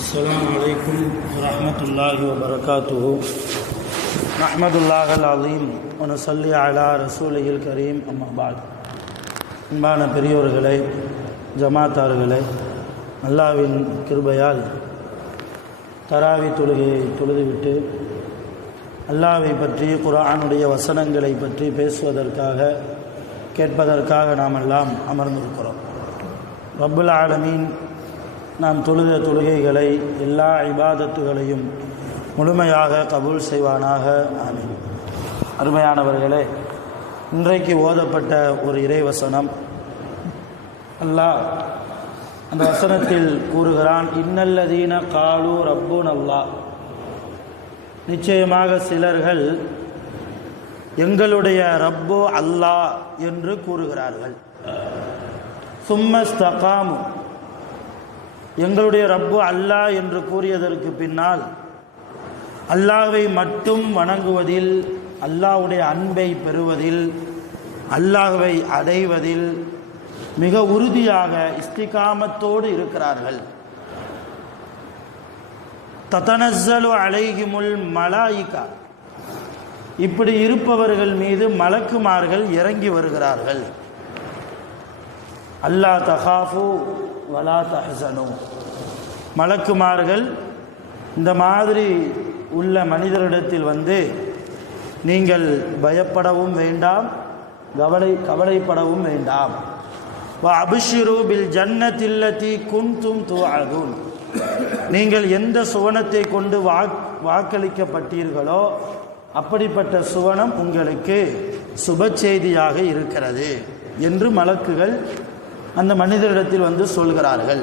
السلام عليكم ورحمة الله وبركاته نحمد الله العظيم ونصلي على رسوله الكريم أما بعد அன்பான பெரியோர்களே, ஜமாத்தார்களே, அல்லாஹ்வின் கிருபையால் தராவி தொழுகையை தொழுதுவிட்டு அல்லாஹ்வை பற்றி, குர்ஆனுடைய வசனங்களை பற்றி பேசுவதற்காக, கேட்பதற்காக நாம் எல்லாம் அமர்ந்திருக்கிறோம். ரப்புல் ஆலமீன் நாம் தொழுத தொழுகைகளை, எல்லா இபாதத்துகளையும் முழுமையாக கபூல் செய்வானாக. ஆமீன். அருமையானவர்களே, இன்றைக்கு ஓதப்பட்ட ஒரு இறைவசனம், அல்லாஹ் அந்த வசனத்தில் கூறுகிறான், இன்னல்லதீன காலு ரப்புன் அல்லாஹ், நிச்சயமாக சிலர்கள் எங்களுடைய ரப்பு அல்லாஹ் என்று கூறுகிறார்கள். சும்மஸ்தகாமு, எங்களுடைய ரப்பு அல்லாஹ் என்று கூறியதற்கு பின்னால் அல்லாஹ்வை மட்டும் வணங்குவதில், அல்லாஹ்வுடைய அன்பை பெறுவதில், அல்லாஹ்வை அடைவதில் மிக உறுதியாக இஸ்திகாமத்தோடு இருக்கிறார்கள். ததனஸ்ஸலு அலைஹிமுல் மலாயிகா, இப்படி இருப்பவர்கள் மீது மலக்குமார்கள் இறங்கி வருகிறார்கள். அல்லா தகாஃபு வலா தஹ்சனு, மலக்குமார்கள் இந்த மாதிரி உள்ள மனிதரிடத்தில் வந்து, நீங்கள் பயப்படவும் வேண்டாம், கவலைப்படவும் வேண்டாம். வ அப்ஷிரு பில் ஜன்னத்தில்லதி குன்தும் துஅதுன், நீங்கள் எந்த சுவனத்தை கொண்டு வாக்களிக்கப்பட்டீர்களோ அப்படிப்பட்ட சுவனம் உங்களுக்கு சுப செய்தியாக இருக்கிறது என்று மலக்குகள் அந்த மனிதரிடத்தில் வந்து சொல்கிறார்கள்.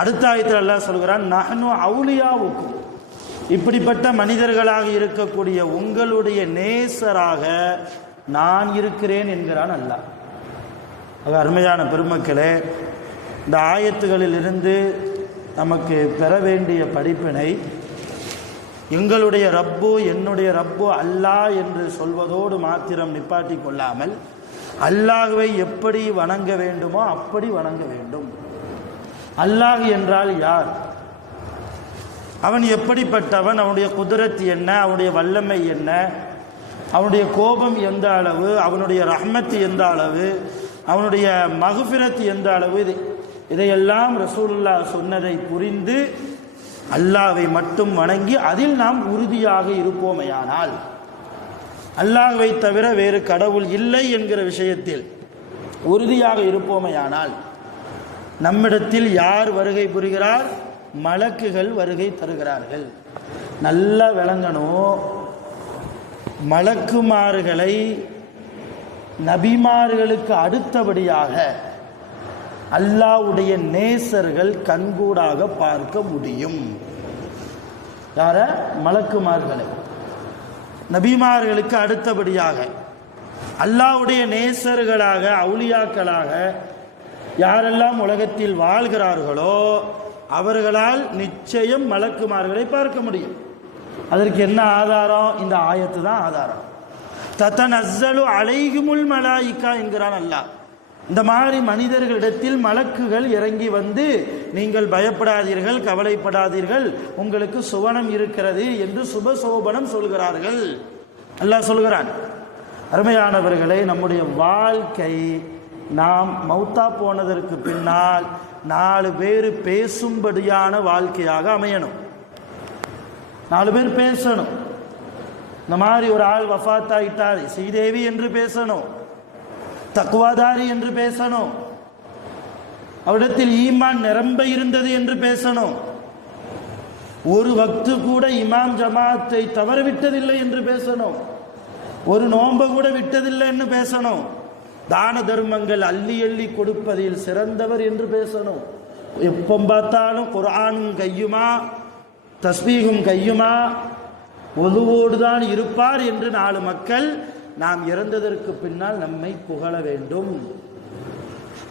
அடுத்த ஆயத்தில் அல்லாஹ் சொல்கிறான், நஹ்னு அவுலியாவுக்கும், இப்படிப்பட்ட மனிதர்களாக இருக்கக்கூடிய உங்களுடைய நேசராக நான் இருக்கிறேன் என்கிறான் அல்லாஹ். அருமையான பெருமக்களே, இந்த ஆயத்துகளில் இருந்து நமக்கு பெற வேண்டிய படிப்பினை, எங்களுடைய ரப்பு, என்னுடைய ரப்பு அல்லாஹ் என்று சொல்வதோடு மாத்திரம் நிப்பாட்டி கொள்ளாமல், அல்லாஹ்வை எப்படி வணங்க வேண்டுமோ அப்படி வணங்க வேண்டும். அல்லாஹ் என்றால் யார்? அவன் எப்படிப்பட்டவன்? அவனுடைய குதிரத் என்ன? அவனுடைய வல்லமை என்ன? அவனுடைய கோபம் எந்த அளவு? அவனுடைய ரஹ்மத் எந்த அளவு? அவனுடைய மக்ஃபிரத் எந்த அளவு? இதையெல்லாம் ரசூலுல்லாஹ் சொன்னதை புரிந்து அல்லாஹ்வை மட்டும் வணங்கி அதில் நாம் உறுதியாக இருப்போமையானால், அல்லாஹ்வை தவிர வேறு கடவுள் இல்லை என்கிற விஷயத்தில் உறுதியாக இருப்போமையானால், நம்மிடத்தில் யார் வருகை புரிகிறார்? மலக்குகள் வருகை தருகிறார்கள். நல்லா விளங்கணும், மலக்குமார்களை நபிமார்களுக்கு அடுத்தபடியாக அல்லாஹ்வுடைய நேசர்கள் கண்கூடாக பார்க்க முடியும். யார? மலக்குமார்களை. நபிமார்களுக்கு அடுத்தபடியாக அல்லாஹ்வுடைய நேசர்களாக, அவுலியாக்களாக யாரெல்லாம் உலகத்தில் வாழ்கிறார்களோ அவர்களால் நிச்சயம் மலக்குமார்களை பார்க்க முடியும். அதற்கு என்ன ஆதாரம்? இந்த ஆயத்து தான் ஆதாரம். ததனஸ்ஸலு அலைஹிமுல் மலாயிகா என்கிறான் அல்லாஹ். இந்த மாதிரி மனிதர்களிடத்தில் மலக்குகள் இறங்கி வந்து, நீங்கள் பயப்படாதீர்கள், கவலைப்படாதீர்கள், உங்களுக்கு சுவனம் இருக்கிறது என்று சுபசோபனம் சொல்கிறார்கள். அல்லாஹ் சொல்கிறான். அருமையானவர்களே, நம்முடைய வாழ்க்கை நாம் மௌத்தா போனதற்கு பின்னால் 4 பேர் பேசும்படியான வாழ்க்கையாக அமையணும். 4 பேர் பேசணும். இந்த மாதிரி ஒரு ஆள் வஃபாத்தாயிட்டார், ஸ்ரீதேவி என்று பேசணும், தக்வாதாரி என்று பேசணும், அவரிடத்தில் ஈமான் நிரம்ப இருந்தது என்று பேசணும், ஒரு வக்து கூட இமாம் ஜமாத்தை தவறவிட்டதில்லை என்று பேசணும், ஒரு நோன்பை கூட விட்டதில்லை என்று பேசணும், தான தர்மங்கள் அள்ளி அள்ளி கொடுப்பதில் சிறந்தவர் என்று பேசணும், எப்போ பார்த்தாலும் குர்ஆனும் கையுமா, தஸ்பீகும் கையுமா, ஒதுவோடு தான் இருப்பார் என்று 4 மக்கள் நாம் இறந்ததற்கு பின்னால் நம்மை புகழ வேண்டும்.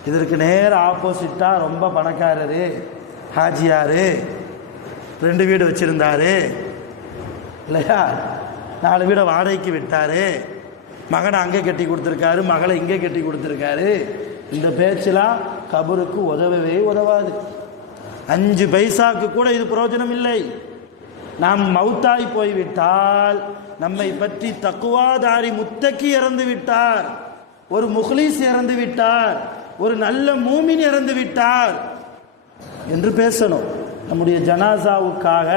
இதற்கு நேர ஆப்போசிட்டா ரொம்ப பணக்காரரு, ஹாஜியாரு, 2 வீடு வச்சிருந்தாரு இல்லையா, 4 வீடை வாடகைக்கு விட்டாரு, மகனை அங்கே கட்டி கொடுத்துருக்காரு, மகளை இங்கே கட்டி கொடுத்துருக்காரு, இந்த பேச்செல்லாம் கபருக்கு உதவவே உதவாது. 5 பைசாக்கு கூட இது பிரயோஜனம் இல்லை. நாம் மௌத்தாய் போய்விட்டால் நம்மை பற்றி தக்குவாதாரி முத்தக்கி இறந்து விட்டார், ஒரு முஹ்லிஸ் இறந்து விட்டார், ஒரு நல்ல மூமின் இறந்து விட்டார் என்று பேசணும். நம்முடைய ஜனாசாவுக்காக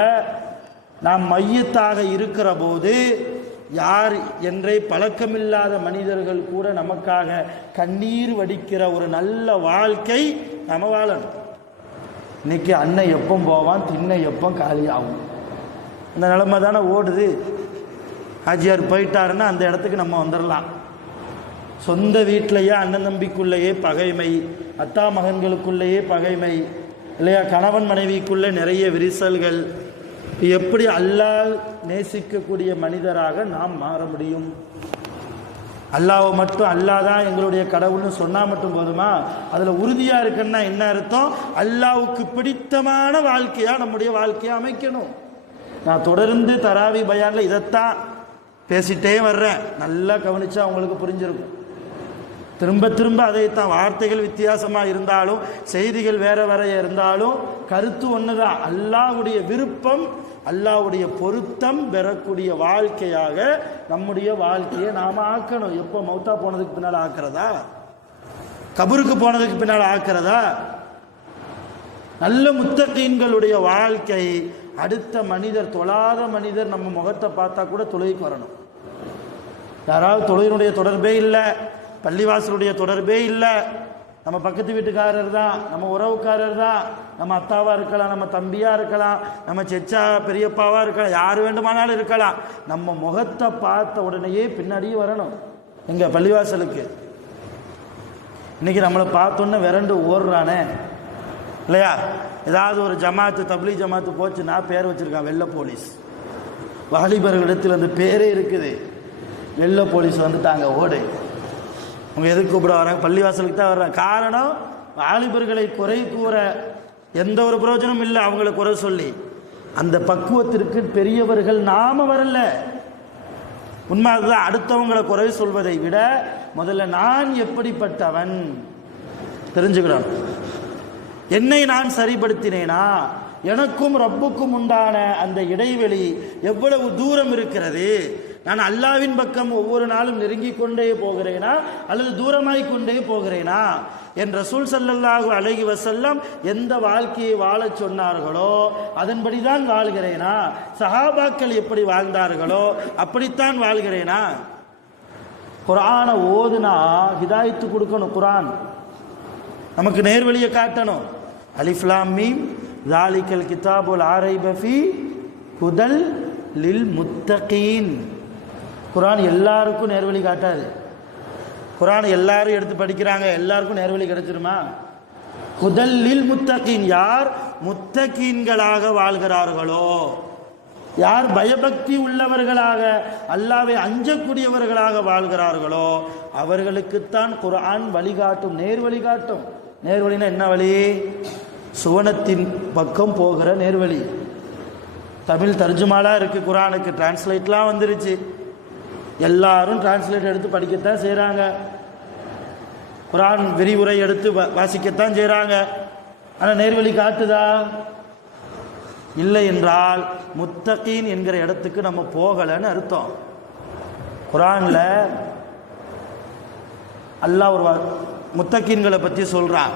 நாம் மையத்தாக இருக்கிற போது யார் என்றே பழக்கமில்லாத மனிதர்கள் கூட நமக்காக கண்ணீர் வடிக்கிற ஒரு நல்ல வாழ்க்கை நம்ம வாழணும். இன்னைக்கு அண்ணன் எப்போ போவான், திண்ணை எப்போ காலி ஆகும், இந்த நிலைமை தானே ஓடுது. ஹாஜியார் போயிட்டாருன்னா அந்த இடத்துக்கு நம்ம வந்துடலாம். சொந்த வீட்டிலேயே அண்ணன் தம்பிக்குள்ளேயே பகைமை, அத்தா மகன்களுக்குள்ளேயே பகைமை இல்லையா, கணவன் மனைவிக்குள்ளே நிறைய விரிசல்கள். எப்படி அல்லாஹ் நேசிக்கக்கூடிய மனிதராக நாம் மாற முடியும்? அல்லாஹ்வை மட்டும் அல்லாஹ் தான் எங்களுடைய கடவுள்னு சொன்னால் மட்டும் போதுமா? அதில் உறுதியாக இருக்குன்னா என்ன அர்த்தம்? அல்லாஹ்வுக்கு பிடித்தமான வாழ்க்கையாக நம்முடைய வாழ்க்கையை அமைக்கணும். நான் தொடர்ந்து தராவி பயானில் இதைத்தான் பேசிட்டே வர்றேன், நல்லா கவனிச்சா அவங்களுக்கு புரிஞ்சிருக்கும். திரும்ப திரும்ப அதைத்தான், வார்த்தைகள் வித்தியாசமாக இருந்தாலும் செய்திகள் வேற வேற இருந்தாலும் கருத்து ஒன்று தான். அல்லாஹ்வுடைய விருப்பம், அல்லாஹ்வுடைய பொருத்தம் பெறக்கூடிய வாழ்க்கையாக நம்முடைய வாழ்க்கையை நாம் ஆக்கணும். எப்போ மௌத்தா போனதுக்கு பின்னால் ஆக்கிறதா, கபருக்கு போனதுக்கு பின்னால் ஆக்கிறதா? நல்ல முத்தகீன்களுடைய வாழ்க்கை, அடுத்த மனிதர், தொழாத மனிதர் நம்ம முகத்தை பார்த்தா கூட தொழுகைக்கு வரணும். யாராவது தொழுகையினுடைய தொடர்பே இல்லை, பள்ளிவாசலுடைய தொடர்பே இல்லை, நம்ம பக்கத்து வீட்டுக்காரர் தான், நம்ம உறவுக்காரர் தான், நம்ம அத்தாவாக இருக்கலாம், நம்ம தம்பியாக இருக்கலாம், நம்ம செச்சா பெரியப்பாவாக இருக்கலாம், யார் வேண்டுமானாலும் இருக்கலாம். நம்ம முகத்தை பார்த்த உடனேயே பின்னாடியே வரணும் எங்கள் பள்ளிவாசலுக்கு. இன்றைக்கி நம்மளை பார்த்தோன்னே விரண்டு ஓடுறானே இல்லையா? ஏதாவது ஒரு ஜமாத்து, தப்லீ ஜமாத்து போச்சு, நான் பேர் வச்சுருக்கேன் வெள்ளை போலீஸ். வாலிபர்களிடத்தில் அந்த பேரே இருக்குது, வெள்ளை போலீஸ் வந்துட்டாங்க ஓடு. அவங்க எதுக்கு கூப்பிட வராங்க? பள்ளிவாசலுக்கு தான் வர்றாங்க. காரணம், வாலிபர்களை குறை கூற எந்த ஒரு பிரயோஜனம் இல்லை. அவங்கள குறை சொல்லி அந்த பக்குவத்திற்கு பெரியவர்கள் நாம வரல. உண்மை அதுதான். அடுத்தவங்களை குறை சொல்வதை விட முதல்ல நான் எப்படிப்பட்டவன் தெரிஞ்சுக்கிறோம். என்னை நான் சரிப்படுத்தினேனா, எனக்கும் ரப்புக்கும் உண்டான அந்த இடைவெளி எவ்வளவு தூரம் இருக்கிறது, நான் அல்லாவின் பக்கம் ஒவ்வொரு நாளும் நெருங்கி கொண்டே போகிறேனா அல்லது தூரமாய் கொண்டே போகிறேனா என் ரசூல் ஸல்லல்லாஹு அலைஹி வஸல்லம் எந்த வாழ்க்கையை வாழச் சொன்னார்களோ அதன்படிதான் வாழ்கிறேனா, சஹாபாக்கள் எப்படி வாழ்ந்தார்களோ அப்படித்தான் வாழ்கிறேனா. குர்ஆனை ஓதுனா ஹிதாயத்து கொடுக்கணும், குர்ஆன் நமக்கு நேர்வழியை காட்டணும். அலிஃப் லாம் மீம் ஸாலிகல் கிதாபுல் லா ரைப ஃபீ ஹுதல் லில் முத்தகீன். குர்ஆன் எல்லாருக்கும் நேர்வழி காட்டாது. குர்ஆன் எல்லாரும் எடுத்து படிக்கிறாங்க, எல்லாருக்கும் நேர்வழி கிடைச்சிருமா? ஹுதல் லில் முத்தகீன், யார் முத்தகீன்களாக வாழ்கிறார்களோ, யார் பயபக்தி உள்ளவர்களாக அல்லாஹ்வை அஞ்சக்கூடியவர்களாக வாழ்கிறார்களோ அவர்களுக்குத்தான் குர்ஆன் வழிகாட்டும், நேர்வழி காட்டும். நேர்வழினா என்ன வழி? சுவனத்தின் பக்கம் போகிற நேர்வழி. தமிழ் தர்ஜுமாலாம் இருக்குது, குர்ஆனுக்கு டிரான்ஸ்லேட்லாம் வந்துருச்சு. எல்லாரும் டிரான்ஸ்லேட் எடுத்து படிக்கத்தான் செய்கிறாங்க, குர்ஆன் விரிவுரை எடுத்து வாசிக்கத்தான் செய்கிறாங்க. ஆனால் நேர்வழி காட்டுதா? இல்லை என்றால் முத்தகீன் என்கிற இடத்துக்கு நம்ம போகலைன்னு அர்த்தம். குர்ஆனில் அல்லாஹ் ஒரு முத்தகீன்களை பற்றி சொல்கிறான்.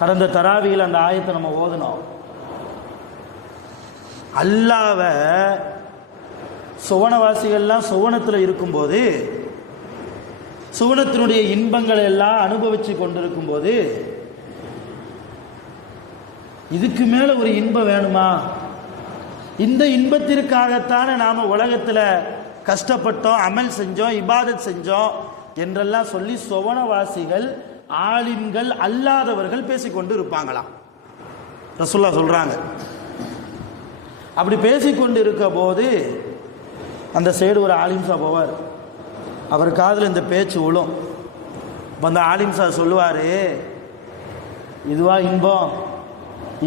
கடந்த தராவியில் அந்த ஆயத்தை நம்ம ஓதணும். அல்லாஹ்வை சுவனவாசிகள்லாம் சுவனத்தில் இருக்கும்போது, சுவனத்தினுடைய இன்பங்களை எல்லாம் அனுபவித்து கொண்டிருக்கும் போது, இதுக்கு மேலே ஒரு இன்பம் வேணுமா? இந்த இன்பத்திற்காகத்தானே நாம் உலகத்தில் கஷ்டப்பட்டோம், அமல் செஞ்சோம், இபாதத் செஞ்சோம் என்றெல்லாம் சொல்லி சுவனவாசிகள், ஆலிம்கள் அல்லாதவர்கள் பேசிக்கொண்டு இருப்பாங்களாம். ரசூலுல்லாஹ் சொல்கிறாங்க. அப்படி பேசிக்கொண்டு இருக்க போது அந்த சைடு ஒரு ஆலிம்சா போவார், அவர் காதில் இந்த பேச்சு விழும். இப்போ அந்த ஆலிம்சா சொல்லுவார், இதுவா இன்பம்?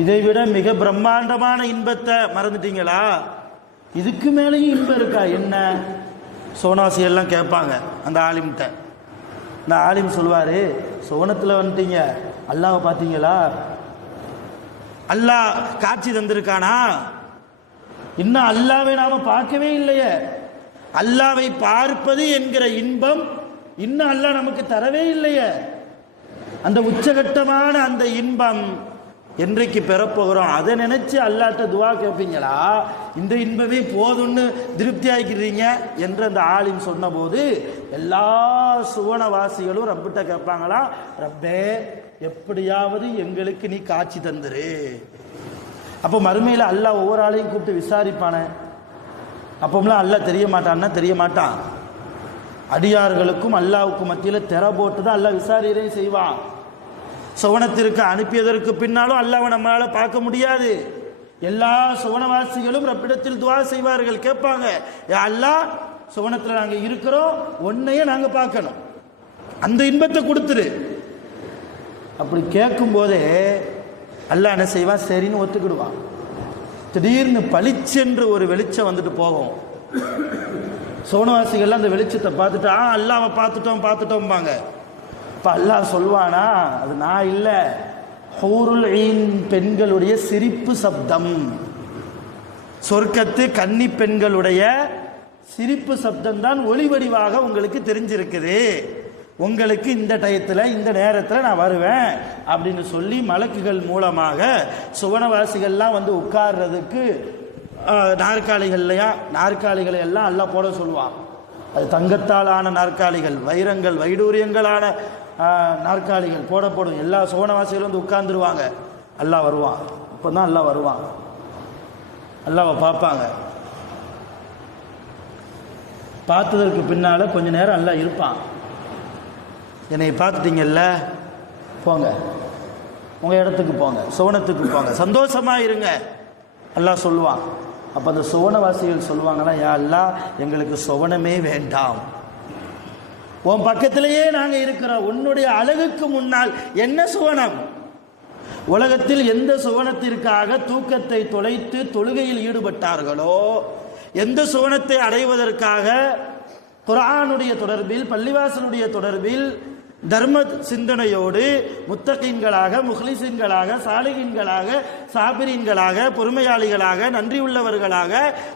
இதை விட மிக பிரம்மாண்டமான இன்பத்தை மறந்துட்டீங்களா? இதுக்கு மேலேயும் இன்பம் இருக்கா என்ன? சோனாசியெல்லாம் கேட்பாங்க அந்த ஆலிம்கிட்ட. இந்த ஆலிம் சொல்லுவார், சோனத்தில் வந்துட்டீங்க, அல்லாஹ்வை பார்த்தீங்களா? அல்லாஹ் காட்சி தந்திருக்கானா? இன்னும் அல்லாவை நாம பார்க்கவே இல்லையே. அல்லாவை பார்ப்பது என்கிற இன்பம் இன்னும் அல்லாஹ் நமக்கு தரவே இல்லையே. அந்த உச்சகட்டமான அந்த இன்பம் என்றைக்கு பெறப்போகிறோம் அதை நினைச்சு அல்லாஹ்ட்ட துவா கேட்பீங்களா? இந்த இன்பமே போதும்னு திருப்தி ஆகிக்கிறீங்க என்று அந்த ஆலிம் சொன்ன போது எல்லா சுவனவாசிகளும் ரப்பிட்ட கேட்பாங்களா, ரப்பே எப்படியாவது எங்களுக்கு நீ காட்சி தந்துரு. அப்போ மறுமையில் அல்லாஹ் ஒவ்வொரு ஆளையும் கூப்பிட்டு விசாரிப்பானே. அப்போம்லாம் அல்லாஹ் தெரிய மாட்டான்னா தெரிய மாட்டான். அடியார்களுக்கும் அல்லாஹ்வுக்கும் மத்தியில் திரை போட்டு தான் அல்லாஹ் விசாரியரையும் செய்வான். சுவனத்திற்கு அனுப்பியதற்கு பின்னாலும் அல்லாஹ்வை நம்மளால் பார்க்க முடியாது. எல்லா சுவனவாசிகளும் ரப்பிடத்தில் துவா செய்வார்கள், கேட்பாங்க, அல்லாஹ் சுவனத்தில் நாங்கள் இருக்கிறோம், ஒன்னையே நாங்கள் பார்க்கணும், அந்த இன்பத்தை கொடுத்துரு. அப்படி கேட்கும் போதே அல்லாஹ் என்ன செய்வான், சரின்னு ஒத்துக்கிடுவான். திடீர்னு பளிச்சென்று ஒரு வெளிச்சம் வந்துட்டு போகும். சுவனவாசிகள்லாம் அந்த வெளிச்சத்தை பார்த்துட்டு அல்லாஹ்வை பார்த்துட்டோம்பாங்க. இப்போ அல்லாஹ் சொல்வானா, அது நான் இல்லை, ஹூருல் ஈன் பெண்களுடைய சிரிப்பு சப்தம், சொர்க்கத்து கன்னி பெண்களுடைய சிரிப்பு சப்தம் தான் ஒளி வடிவாக உங்களுக்கு தெரிஞ்சிருக்குது. உங்களுக்கு இந்த டயத்தில் இந்த நேரத்தில் நான் வருவேன் அப்படின்னு சொல்லி மலக்குகள் மூலமாக சுவனவாசிகள்லாம் வந்து உட்கார்றதுக்கு நாற்காலிகளை எல்லாம் அல்லாஹ் போட சொல்லுவான். அது தங்கத்தாலான நாற்காலிகள், வைரங்கள் வைடூரியங்களான நாற்காலிகள் போடப்படும். எல்லா சுவனவாசிகளும் வந்து உட்கார்ந்துருவாங்க. அல்லாஹ் வருவான். இப்போ தான் அல்லாஹ் வருவான். அல்லாஹ்வை பார்ப்பாங்க. பார்த்ததற்கு பின்னால் கொஞ்ச நேரம் அல்லாஹ் இருப்பான். என்னை பார்த்துட்டீங்கல்ல, போங்க, உங்கள் இடத்துக்கு போங்க, சுவனத்துக்கு போங்க, சந்தோஷமாக இருங்க அல்லாஹ் சொல்லுவான். அப்போ அந்த சுவனவாசிகள் சொல்லுவாங்கன்னா, யா அல்லாஹ் எங்களுக்கு சுவனமே வேண்டாம், உன் பக்கத்திலேயே நாங்கள் இருக்கிறோம், உன்னுடைய அழகுக்கு முன்னால் என்ன சுவனம்? உலகத்தில் எந்த சுவனத்திற்காக தூக்கத்தை தொலைத்து தொழுகையில் ஈடுபட்டார்களோ, எந்த சுவனத்தை அடைவதற்காக குர்ஆனுடைய தொடர்பில், பள்ளிவாசலுடைய தொடர்பில், தர்ம சிந்தனையோடு முத்தகீன்களாக, முஹ்லிசீன்களாக, சாலிஹீன்களாக, சாபிரீன்களாக, பொறுமையாளிகளாக, நன்றி உள்ளவர்களாக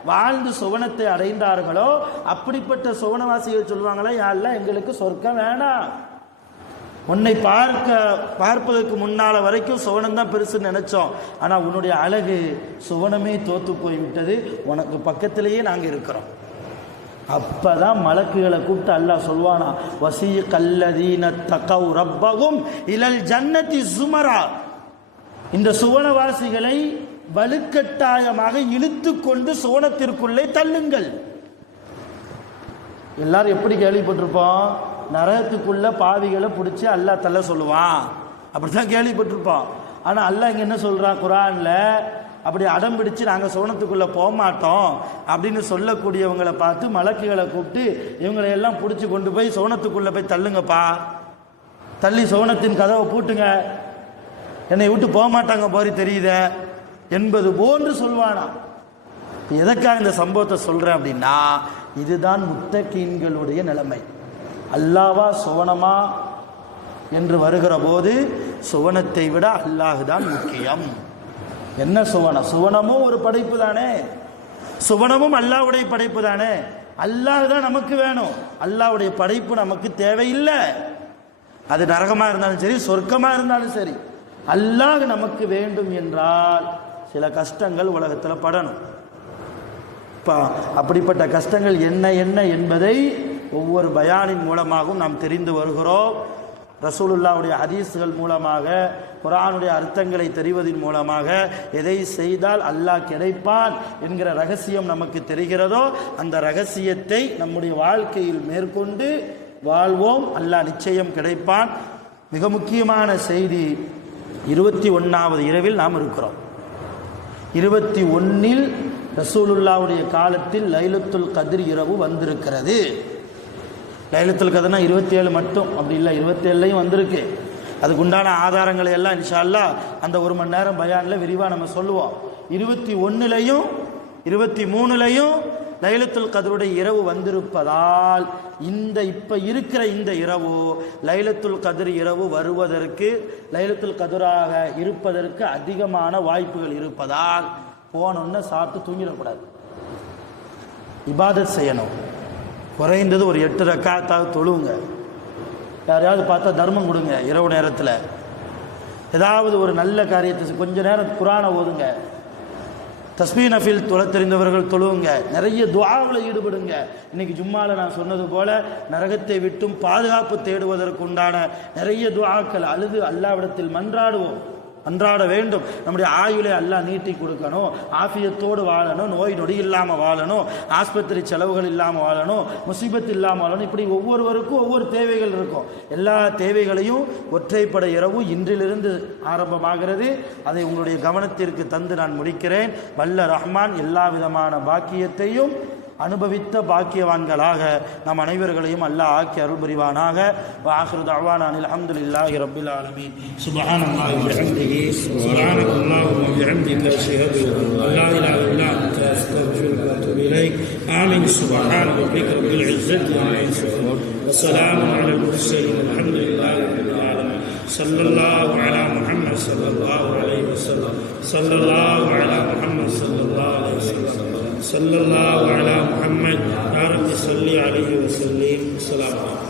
வாழ்ந்து சுவனத்தை அடைந்தார்களோ அப்படிப்பட்ட சுவனவாசிகள் சொல்லுவாங்களே, யா அல்லாஹ் எங்களுக்கு சொர்க்கம் வேணாம், உன்னை பார்ப்பதற்கு முன்னால் வரைக்கும் சுவனம் தான் பெருசுன்னு நினைச்சோம், ஆனால் உன்னுடைய அழகு சுவனமே தோத்து போய்விட்டது, உனக்கு பக்கத்திலேயே நாங்கள் இருக்கிறோம். அப்பதான் மலக்குகளை கூப்பிட்டு அல்லாஹ் சொல்வானா, வஸீகல்லதீன தகவ் ரப்பஹும் இலல் ஜன்னதி ஸுமரா, இந்த சுவனவாசிகளை வலுக்கட்டாயமாக இழுத்து கொண்டு சுவனத்திற்குள்ளே தள்ளுங்கள். எல்லாரும் எப்படி கேள்விப்பட்டிருப்போம், நரகத்துக்குள்ள பாவிகளை பிடிச்சி அல்லாஹ் தள்ள சொல்லுவான், அப்படித்தான் கேள்விப்பட்டிருப்போம். ஆனால் அல்லாஹ் இங்கே என்ன சொல்கிறான் குர்ஆன்ல, அப்படி அடம் பிடிச்சு நாங்கள் சுவனத்துக்குள்ளே போக மாட்டோம் அப்படின்னு சொல்லக்கூடியவங்களை பார்த்து மலக்குகளை கூப்பிட்டு இவங்களை எல்லாம் பிடிச்சி கொண்டு போய் சுவனத்துக்குள்ளே போய் தள்ளுங்கப்பா, தள்ளி சுவனத்தின் கதவை பூட்டுங்க, என்னை விட்டு போக மாட்டாங்க போரி தெரியுத என்பது போன்று சொல்வானா. எதற்காக இந்த சம்பவத்தை சொல்கிறேன் அப்படின்னா, இதுதான் முத்தகீன்களுடைய நிலைமை. அல்லாவா சுவனமா என்று வருகிற போது சுவனத்தை விட அல்லாஹ் தான் முக்கியம். என்ன சுவனம்? சுவனமும் ஒரு படைப்பு தானே, சுவனமும் அல்லாஹ்வுடைய படைப்பு தானே. அல்லாஹ் தான் நமக்கு வேணும், அல்லாஹ்வுடைய படைப்பு நமக்கு தேவையில்லை. அது நரகமாக இருந்தாலும் சரி, சொர்க்கமாக இருந்தாலும் சரி, அல்லாஹ் நமக்கு வேண்டும் என்றால் சில கஷ்டங்கள் உலகத்தில் படணும். அப்படிப்பட்ட கஷ்டங்கள் என்ன என்ன என்பதை ஒவ்வொரு பயானின் மூலமாகவும் நாம் தெரிந்து வருகிறோம். ரசூலுல்லாவுடைய ஹதீஸ்கள் மூலமாக, குர்ஆனுடைய அர்த்தங்களை தெரிவதன் மூலமாக எதை செய்தால் அல்லாஹ் கிடைப்பான் என்கிற ரகசியம் நமக்கு தெரிகிறதோ அந்த ரகசியத்தை நம்முடைய வாழ்க்கையில் மேற்கொண்டு வாழ்வோம், அல்லாஹ் நிச்சயம் கிடைப்பான். மிக முக்கியமான செய்தி, 21வது இரவில் நாம் இருக்கிறோம். 21 ரசூலுல்லாவுடைய காலத்தில் லைலத்துல் கத்ர் இரவு வந்திருக்கிறது. லைலத்துல் கத்ர்னா 27 மட்டும் அப்படி இல்லை, 27லையும் வந்திருக்கு. அதுக்குண்டான ஆதாரங்களை எல்லாம் இன்ஷா அல்லாஹ் அந்த 1 மணி நேரம் பயானில் விரிவாக நம்ம சொல்லுவோம். 21லையும் 23லையும் லைலத்துல் கத்ருடைய இரவு வந்திருப்பதால் இப்ப இருக்கிற இந்த இரவு லைலத்துல் கத்ர் இரவு வருவதற்கு, லைலத்துல் கத்ராக இருப்பதற்கு அதிகமான வாய்ப்புகள் இருப்பதால் போனோன்னு சாப்பிட்டு தூங்கிடக்கூடாது. இபாதத் செய்யணும். குறைந்தது ஒரு 8 ரக்காத்தாவது தொழுவுங்க. யாரையாவது பார்த்தா தர்மம் கொடுங்க. இரவு நேரத்தில் ஏதாவது ஒரு நல்ல காரியத்தை கொஞ்ச நேரம் குர்ஆனை ஓதுங்க. தஸ்பீ நஃபில் தொழ தெரிந்தவர்கள் தொழுவுங்க. நிறைய துஆவில் ஈடுபடுங்க. இன்னைக்கு ஜும்மால நான் சொன்னது போல நரகத்தை விட்டும் பாதுகாப்பு தேடுவதற்கு உண்டான நிறைய துஆக்கள் அழுது அல்லாஹ்விடத்தில் மன்றாட வேண்டும். நம்முடைய ஆயுளை அல்லாஹ் நீட்டி கொடுக்கணும், ஆஃபியத்தோடு வாழணும், நோய் நொடி இல்லாமல் வாழணும், ஆஸ்பத்திரி செலவுகள் இல்லாமல் வாழணும், முசீபத் இல்லாமல் வாழணும். இப்படி ஒவ்வொருவருக்கும் ஒவ்வொரு தேவைகள் இருக்கும். எல்லா தேவைகளையும் ஒற்றைப்படை இரவு இன்றிலிருந்து ஆரம்பமாகிறது. அதை உங்களுடைய கவனத்திற்கு தந்து நான் முடிக்கிறேன். வல்ல ரஹ்மான் எல்லா விதமான பாக்கியத்தையும் அனுபவித்த பாக்கியவான்களாக நம் அனைவர்களையும் அல்லாஹ் ஆக்கி அருள் புரிவானாக. வஆகிரு தஅவானா அல்ஹம்துலில்லாஹி ரப்பில் ஆலமீன். சுப்ஹானல்லாஹி வ பிஹம்திஹி சுப்ஹானல்லாஹி வ பிஹம்திஹி அஷ்ஹது அல்லா இலாஹா இல்லா அன்த அஸ்தக்ஃபிருக வ அத்தூபு இலைக். ஆமீன். சுப்ஹான ரப்பிக ரப்பில் இஸ்ஸத்தி அம்மா யசிஃபூன் வ ஸலாமுன் அலல் முர்ஸலீன் வல்ஹம்துலில்லாஹி ரப்பில் ஆலமீன். ஸல்லல்லாஹு அலா முஹம்மத் ஸல்லல்லாஹு அலைஹி வஸல்லம். ஸல்லல்லாஹு அலா முஹம்மத் ஸல்லல்லாஹு அலைஹி வஸல்லம். صلى الله على محمد يا رب صل عليه وسلم. السلام عليكم.